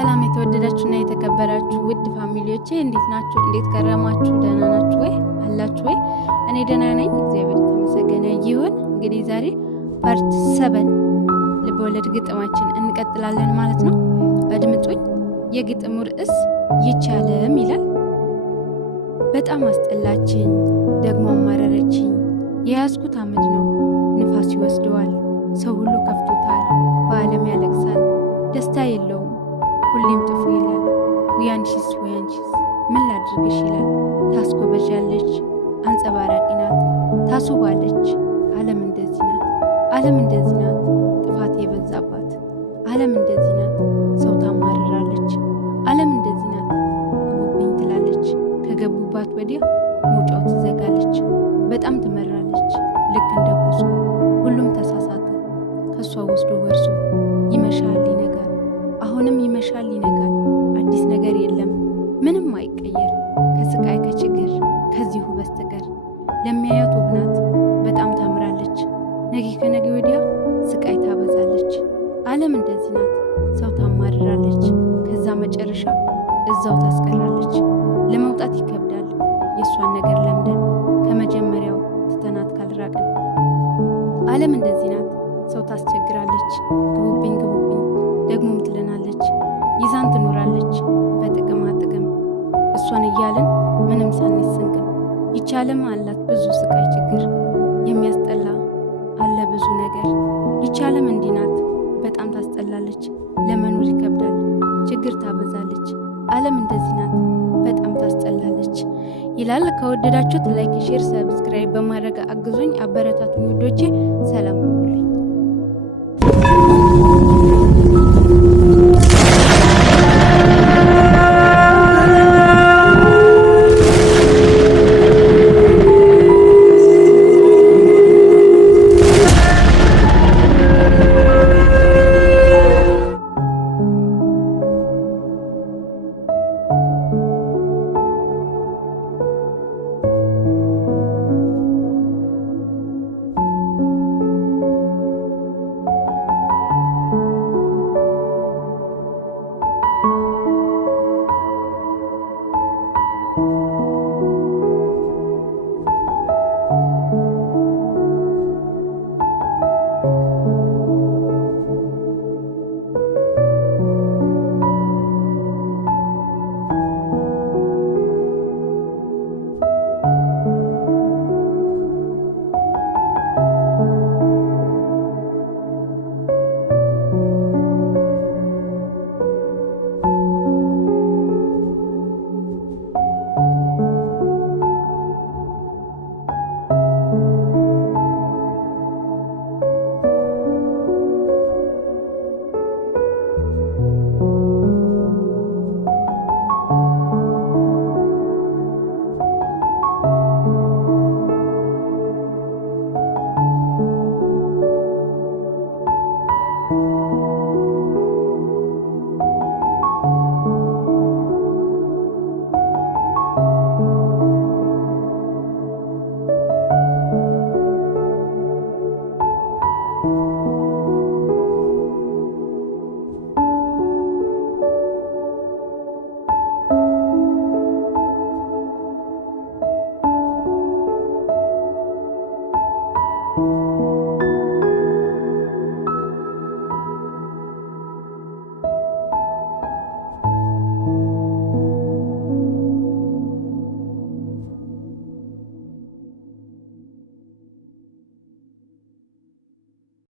ሰላም የተወደዳችሁና የተከበራችሁ ውድ ፋሚሊዎቼ እንዴት ናችሁ? እንዴት ከረማችሁ? ደህና ናችሁ ወይ? አላችሁ ወይ? እኔ ደህና ነኝ፣ እግዚአብሔር የተመሰገነ ይሁን። እንግዲህ ዛሬ ፓርት 7 ልቦለድ ግጥማችን እንቀጥላለን ማለት ነው። አድምጡኝ። የግጥሙ ርዕስ ይቻለም ይላል። በጣም አስጠላችኝ፣ ደግሞ አማረረችኝ። የያዝኩት አመድ ነው፣ ንፋስ ይወስደዋል። ሰው ሁሉ ከፍቶታል፣ በዓለም ያለቅሳል። ደስታ የለውም፣ ሁሌም ጥፉ ይላል። ውያንቺስ ምን ላድርግሽ ይላል። ታስጎበዣለች፣ አንጸባራቂ ናት፣ ታስውባለች። ዓለም እንደዚህ ናት፣ ዓለም እንደዚህ ናት፣ ጥፋት የበዛባት። ዓለም እንደዚህ ናት፣ ሰው ታማርራለች። ዓለም እንደዚህ ናት፣ ግቡብኝ ትላለች። ከገቡባት ወዲያ መውጫው ትዘጋለች። በጣም ትመራለች፣ ልክ እንደ ኮሶ። ሁሉም ተሳሳተ፣ ከሷ ወስዶ ወርሶ። ይመሻል ይነጋል፣ አሁንም ይመሻል ይነጋል። አዲስ ነገር የለም፣ ምንም አይቀየር። ከስቃይ ከችግር ከዚሁ በስተቀር ለሚያያት ውብ ናት፣ በጣም ታምራለች። ነገ ከነገ ወዲያ ስቃይ ታበዛለች። ዓለም እንደዚህ ናት፣ ሰው ታማርራለች። ከዛ መጨረሻ እዛው ታስቀራለች። ለመውጣት ይከብዳል የእሷን ነገር ለምደን፣ ከመጀመሪያው ትተናት ካልራቅን። ዓለም እንደዚህ ናት፣ ሰው ታስቸግራለች። ግቡብኝ ደግሞም ትለናለች። ይዛን ትኖራለች በጥቅማ ጥቅም፣ እሷን እያልን ምንም ሳንሰንቅም። ይቻለም አላት ብዙ ስቃይ ችግር፣ የሚያስጠላ አለ ብዙ ነገር። ይቻለም እንዲህ ናት፣ በጣም ታስጠላለች። ለመኖር ይከብዳል፣ ችግር ታበዛለች። ዓለም እንደዚህ ናት፣ በጣም ታስጠላለች ይላል። ከወደዳችሁት ላይክ፣ ሼር፣ ሰብስክራይብ በማድረግ አግዙኝ፣ አበረታቱኝ ውዶቼ። ሰላም ሁኑልኝ።